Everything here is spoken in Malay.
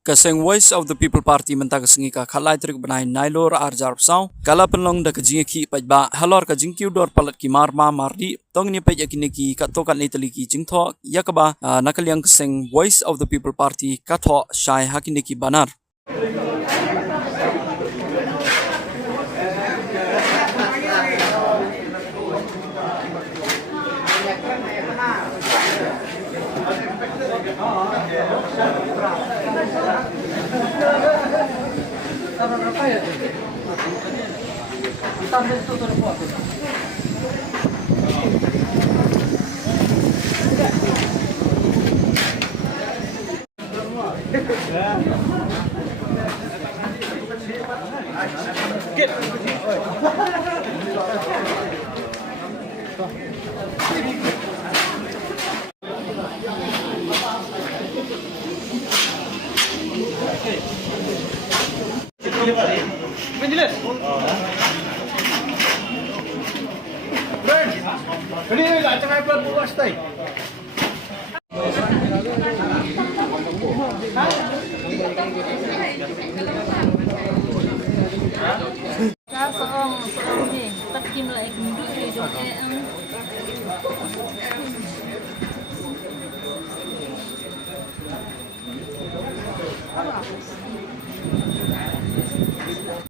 Kaseng Voice of the People Party mentang kesengi ka khalai trik benai nailor arjar psau kala penlong da kejing ki pajba halor ka jingkiu dor palat ki marma mardi tong ni paj yakini ki katokan itali ki jingthoh yakaba nakaliang kaseng Voice of the People Party katho shai hakini ki banar. Menjelas. Ini enggak cengai pelan buat stay.